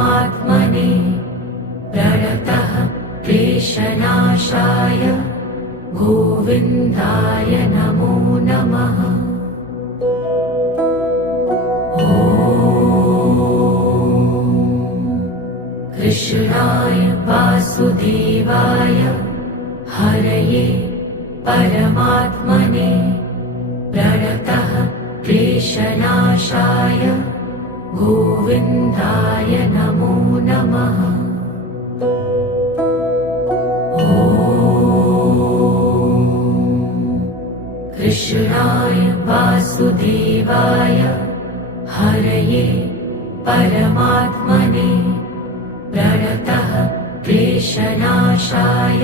परमात्मने प्रणतः क्लेशनाशाय गोविन्दाय नमो नमः। कृष्णाय वासुदेवाय हरये परमात्मने प्रणतः क्लेशनाशाय गोविन्दाय नमो नमः। कृष्णाय वासुदेवाय हरये परमात्मने प्रणतः क्लेशनाशाय